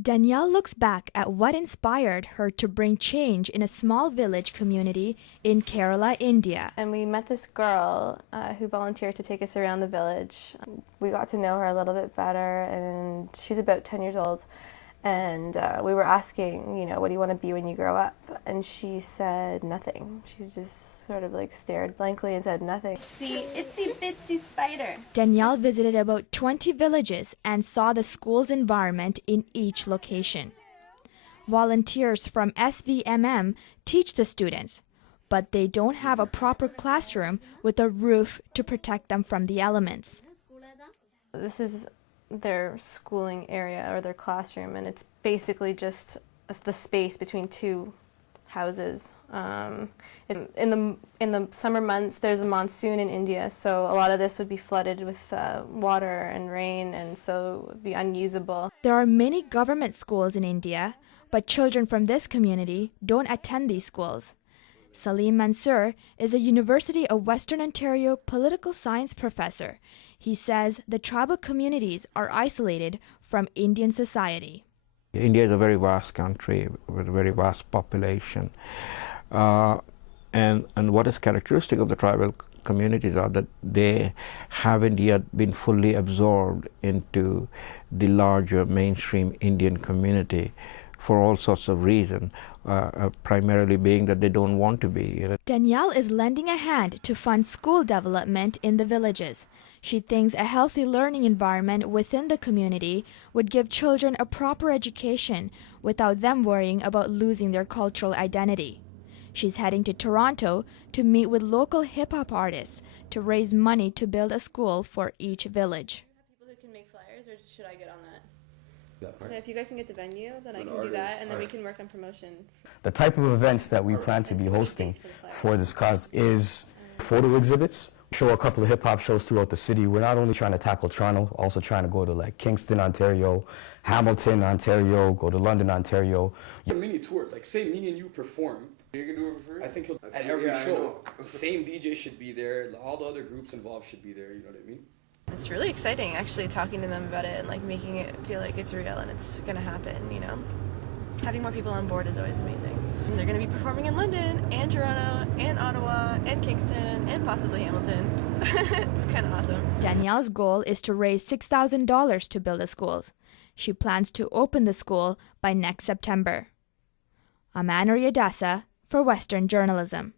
Danielle looks back at what inspired her to bring change in a small village community in Kerala, India. And we met this girl who volunteered to take us around the village. We got to know her a little bit better, and she's about 10 years old. And we were asking, what do you want to be when you grow up? And she said nothing. She just sort of like stared blankly and said nothing. See, itsy bitsy spider. Danielle visited about 20 villages and saw the school's environment in each location. Volunteers from SVMM teach the students, but they don't have a proper classroom with a roof to protect them from the elements. This is their schooling area or their classroom, and it's basically just the space between two houses. In the summer months, there's a monsoon in India, so a lot of this would be flooded with water and rain, and so it would be unusable. There are many government schools in India, but children from this community don't attend these schools. Salim Mansoor is a University of Western Ontario political science professor. He says the tribal communities are isolated from Indian society. India is a very vast country with a very vast population. And what is characteristic of the tribal communities are that they haven't yet been fully absorbed into the larger mainstream Indian community for all sorts of reasons, primarily being that they don't want to be. Danielle is lending a hand to fund school development in the villages. She thinks a healthy learning environment within the community would give children a proper education without them worrying about losing their cultural identity. She's heading to Toronto to meet with local hip-hop artists to raise money to build a school for each village. People who can make flyers, or should I get on that? If you guys can get the venue, then I can do that, and then we can work on promotion. The type of events that we plan to be hosting for this cause is photo exhibits, show a couple of hip-hop shows throughout the city. We're not only trying to tackle Toronto, also trying to go to like Kingston, Ontario, Hamilton, Ontario, go to London, Ontario. A mini tour, like say me and you perform. You're gonna do it for free? I think he'll, at every show, same DJ should be there, all the other groups involved should be there, you know what I mean? It's really exciting, actually, talking to them about it and like making it feel like it's real and it's gonna happen, Having more people on board is always amazing. And they're gonna be performing in London and Toronto and Ottawa and Kingston and possibly Hamilton. It's kind of awesome. Danielle's goal is to raise $6,000 to build the schools. She plans to open the school by next September. I'm Anna Dasa for Western Journalism.